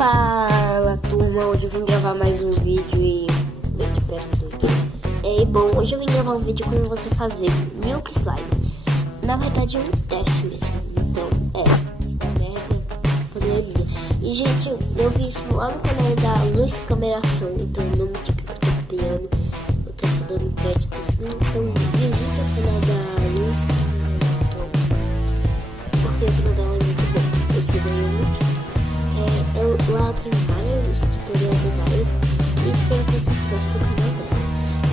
Fala turma, hoje eu vim gravar mais um vídeo e aqui perto aqui. Bom, hoje eu vim gravar um vídeo como você fazer milk slime. Na verdade é um teste mesmo, então merda, poderia. E gente, eu vi isso lá no canal da Luz Cameração, então não me diga que eu tô copiando, eu tô dando créditos. Então visita o canal da Luz Cameração, porque o canal dela é muito bom, esse daí é muito. Lá tem vários tutoriais legais e espero que vocês gostem do canal dela.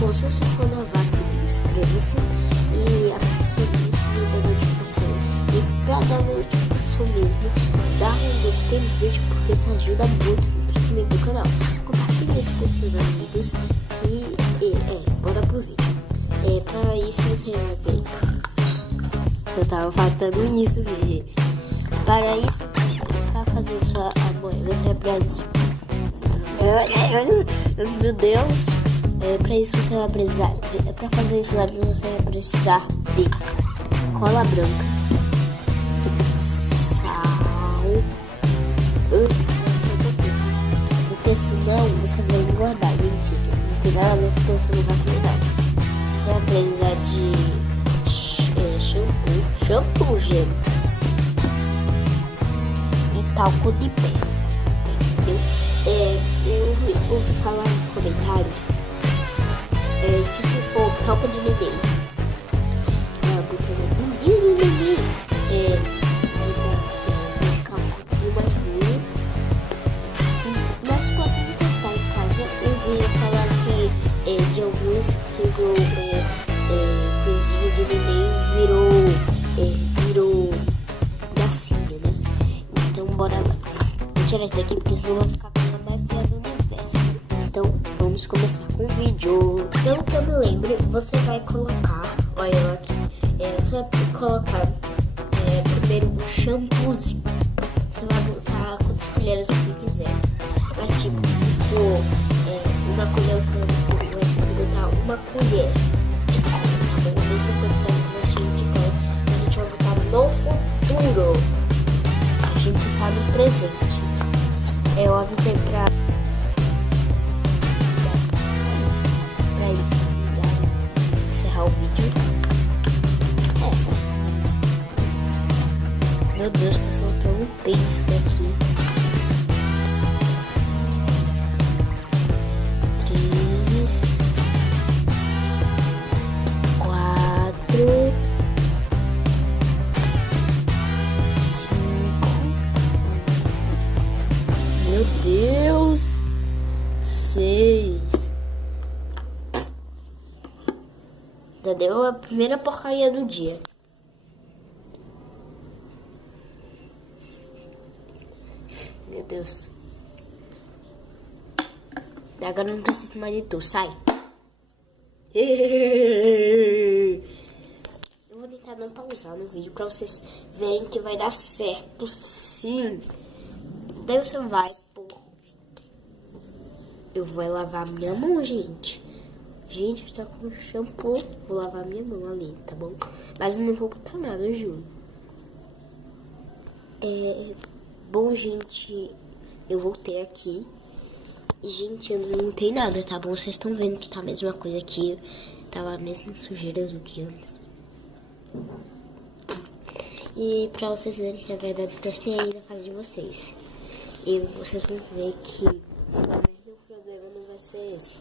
Bom, se você for novato, inscreva-se e ative o sininho da notificação. E pra dar notificação mesmo, dá um gostei no vídeo porque isso ajuda muito no crescimento do canal. Compartilhe isso com seus amigos e bora pro vídeo. Pra isso você vai só tava faltando isso, gente. Para isso, pra fazer sua você vai meu Deus, para isso você vai precisar, para fazer isso você vai precisar de cola branca, sal, porque senão você vai engordar, mentira, não tem nada a ver porque você não vai engordar. Você vai precisar de shampoo, gel e talco de pé. Eu ouvi falar nos comentários que se for topa de neném, botando neném, vai ficar um pouquinho mais duro. Mas quando testar em casa, eu vi falar que de alguns que usou coisinha de neném virou gracinha, né? Então bora lá. Vou tirar isso daqui porque senão vai ficar mais feia do universo. Então vamos começar com o vídeo. Pelo que eu me lembro, você vai colocar, olha aqui, você vai colocar primeiro o shampoozinho. Você vai botar quantas colheres você quiser. Mas tipo, se for uma colher, você vai botar uma colher de cola, tá bom? Mesmo quantidade que você de cola, a gente vai botar no futuro. A gente tá no presente. Eu avisei pra encerrar o vídeo. Meu Deus, tá soltando um peso daqui. 3, 4, 5. Meu Deus, 6. Já deu a primeira porcaria do dia. Meu Deus. Agora eu não preciso mais de tu, sai. Eu vou tentar não pausar no vídeo pra vocês verem que vai dar certo, sim. Daí você vai pôr. Eu vou lavar minha mão, gente. Gente, tá com shampoo. Vou lavar minha mão ali, tá bom? Mas eu não vou botar nada, eu juro. Bom, gente, eu voltei aqui. E, gente, eu não tem nada, tá bom? Vocês estão vendo que tá a mesma coisa aqui. Tava a mesma sujeira do que antes. E pra vocês verem que a verdade tá aí na casa de vocês. E vocês vão ver que se der merda, o problema não vai ser esse.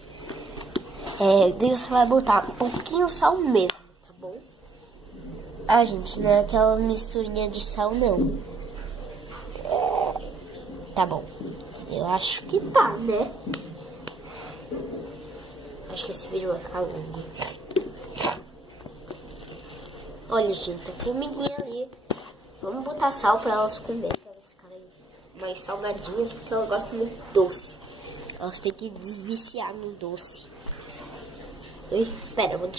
Daí você vai botar um pouquinho sal mesmo, tá bom? Ah, gente, não é aquela misturinha de sal, não. Tá bom. Eu acho que tá, né? Acho que esse vídeo vai ficar longo. Olha, gente, a formiguinha ali. Vamos botar sal pra elas comerem, pra elas ficarem mais salgadinhas, porque elas gostam muito doce. Elas têm que desviciar no doce. Espera, eu vou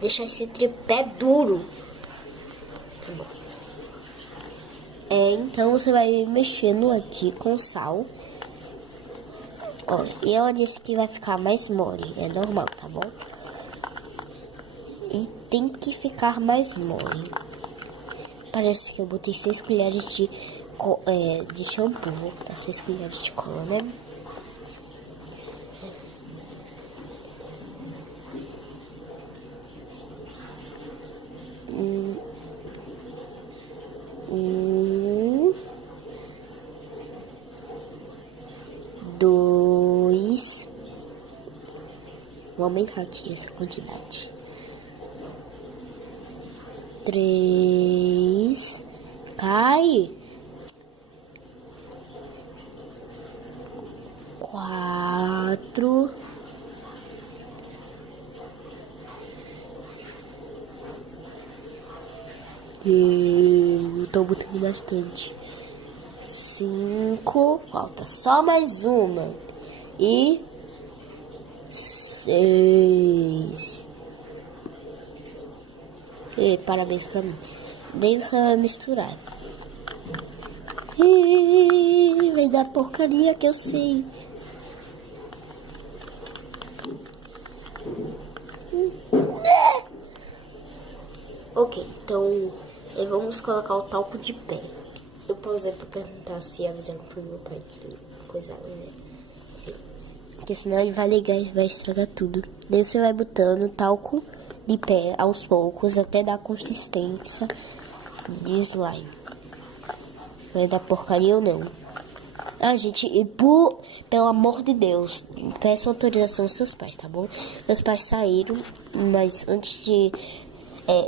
deixar esse tripé duro. Tá bom. Então você vai mexendo aqui com sal. Ó, e ela disse que vai ficar mais mole. É normal, tá bom? E tem que ficar mais mole. Parece que eu botei 6 colheres de de shampoo. Vou botar 6 colheres de cola, né? Dois. Vou aumentar aqui essa quantidade. 3. Cai. 4. Tô botando bastante. 5. Falta só mais uma. E 6. E parabéns pra mim. Daí você vai misturar. E vai dar porcaria que eu sei. Ok, então vamos colocar o talco de pé. Eu pausei pra perguntar se avisaram pro meu pai que coisa, né? Sim. Porque senão ele vai ligar e vai estragar tudo. Daí você vai botando talco de pé aos poucos até dar consistência de slime. Vai dar porcaria ou não. Ah, gente, pelo amor de Deus, peçam autorização aos seus pais, tá bom? Meus pais saíram, mas antes de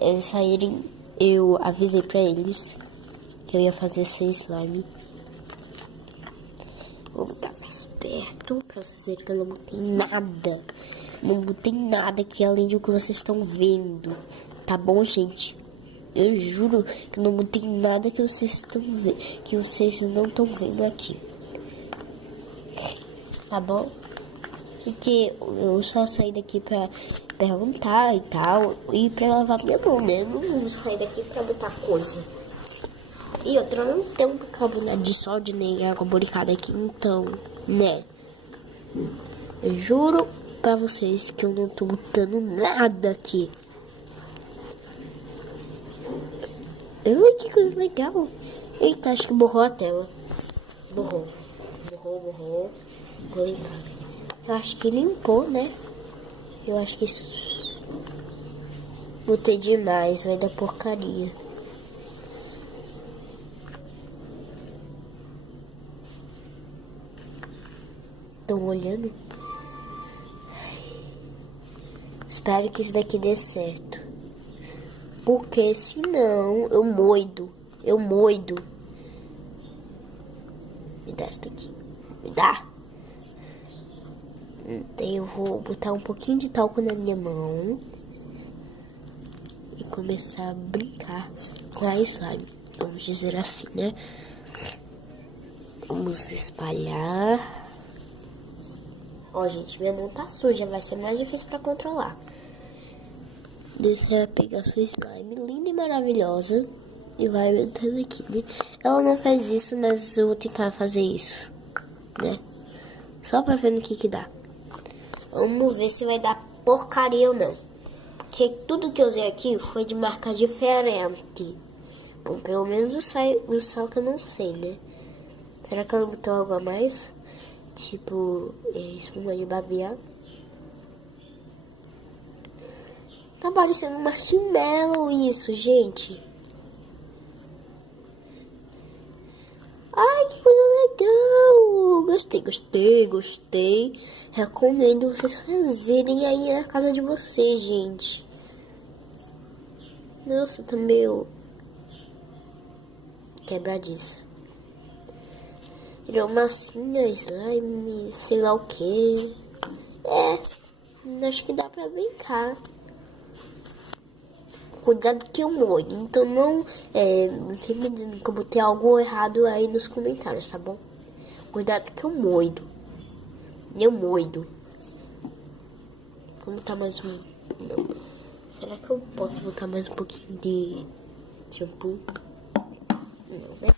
eles saírem, eu avisei pra eles que eu ia fazer esse slime. Vou botar mais perto pra vocês verem que eu não botei nada. Não botei nada aqui além do que vocês estão vendo. Tá bom, gente? Eu juro que eu não botei nada que vocês estão vendo, que vocês não estão vendo aqui. Tá bom? Porque eu só saí daqui pra perguntar e tal, e pra lavar minha mão, né? Eu não vou sair daqui pra botar coisa. E outra, eu não tenho carbonato de sódio nem água boricada aqui, então, né? Eu juro pra vocês que eu não tô botando nada aqui. Ai, que coisa legal. Eita, acho que borrou a tela. Borrou. Vou limpar. Eu acho que limpou, né? Eu acho que isso... Botei demais, vai dar porcaria. Estão olhando? Espero que isso daqui dê certo. Porque senão eu moido. Me dá isso daqui. Me dá. Daí eu vou botar um pouquinho de talco na minha mão. E começar a brincar com a slime. Vamos dizer assim, né? Vamos espalhar. Ó, gente, minha mão tá suja. Vai ser mais difícil pra controlar. Daí você vai pegar a sua slime linda e maravilhosa e vai aumentando aqui, né? Ela não faz isso, mas eu vou tentar fazer isso, né? Só pra ver no que dá. Vamos ver se vai dar porcaria ou não. Porque tudo que eu usei aqui foi de marca diferente. Bom, pelo menos o sal que eu não sei, né? Será que ela botou algo a mais? Tipo, espuma de babiar. Tá parecendo um marshmallow isso, gente. Ai, que coisa legal. Gostei. Recomendo vocês fazerem aí na casa de vocês, gente. Nossa, tá meio quebradiça. Virou massinha, slime, sei lá o que. Acho que dá pra brincar. Cuidado que eu moio. Então não fique me dizendo que eu botei algo errado aí nos comentários, tá bom? Cuidado que eu moido. Vou botar mais um. Não. Será que eu posso botar mais um pouquinho de shampoo? Não, né?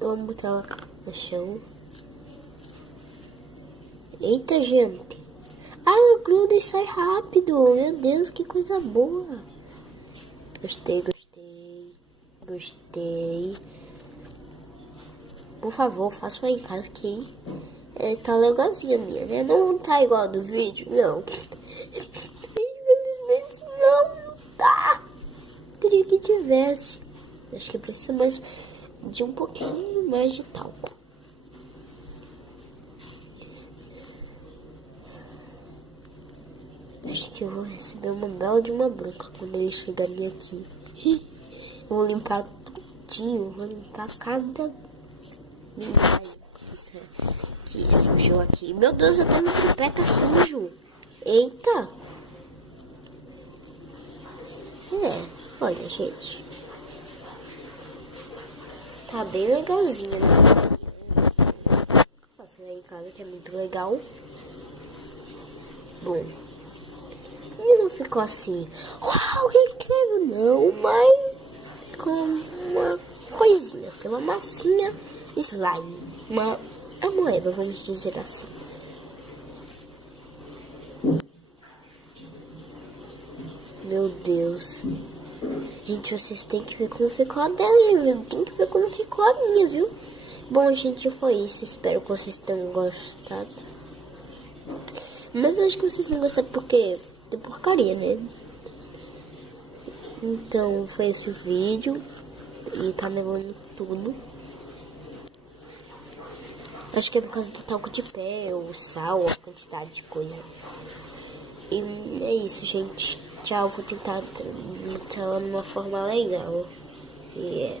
Vamos botar ela no chão. Eita, gente. Ela gruda e sai rápido. Meu Deus, que coisa boa. Gostei. gostei. Por favor, faça aí em casa que tá legalzinha a minha, né? Não tá igual do vídeo, não. Infelizmente não tá. Queria que tivesse. Acho que precisa mais de um pouquinho mais de talco. Acho que eu vou receber uma bela de uma bronca quando ele chegar bem aqui. Eu vou limpar tudinho, vou limpar cada... Ai, que sujou aqui. Meu Deus, até meu tripé tá sujo. Eita. Olha, gente. Tá bem legalzinho, né? Faço lá em casa que é muito legal. Bom. E não ficou assim, uau, que incrível, não, mas com uma coisinha, assim, uma massinha slime, uma amoeba, vamos dizer assim. Meu Deus. Gente, vocês têm que ver como ficou a dela, viu? Tem que ver como ficou a minha, viu? Bom, gente, foi isso. Espero que vocês tenham gostado. Mas acho que vocês não gostaram porque é porcaria, né? Então, foi esse o vídeo. E tá melando tudo. Acho que é por causa do talco de pé, o sal, a quantidade de coisa. E é isso, gente. Tchau, vou tentar ela numa forma legal. E